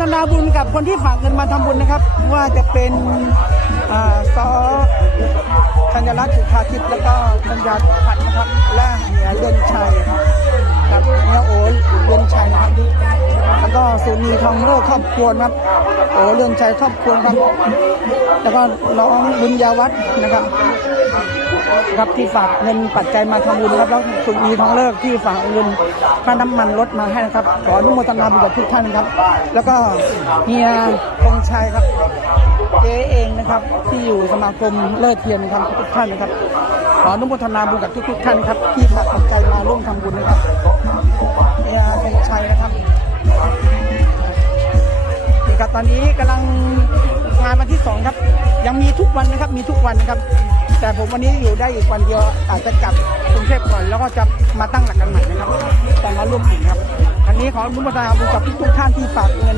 ทนาบุญกับคนที่ฝากเงินมาทำบุญนะครับ ว่าจะเป็นอ่าซอธัญรัตน์สุภาทิพย์แล้วก็ธัญญาพัฒน์นะครับและ ก็สุนีทองโลกครอบครัวนะครับ โอ้เลื่อนชัยครอบครัวครับ แล้วก็น้องบุญญาวัฒน์นะครับ ครับที่ฝากเงินปัจจัยมาทำบุญนะครับแล้วสุนีทองเลิกที่ฝากเงินค่าน้ำมันรถมาให้นะครับ ขออนุโมทนาบุญกับทุกท่านครับ แล้วก็เฮียธงชัยครับเจ๊เองนะครับที่อยู่สมาคมเลิศเทียนครับทุกท่านนะครับ ขออนุโมทนาบุญกับทุกๆท่านครับที่ฝาก ตอนนี้กำลังงานวันที่สองครับ ยังมีทุกวันนะครับมีทุกวันนะครับ แต่ผมวันนี้อยู่ได้อีกวันเดียวอาจจะกลับกรุงเทพก่อน แล้วก็จะมาตั้งหลักกันใหม่นะครับ แต่มาร่วมกันครับอันนี้ขออนุโมทนาบุญกับทุกท่านที่ฝากเงิน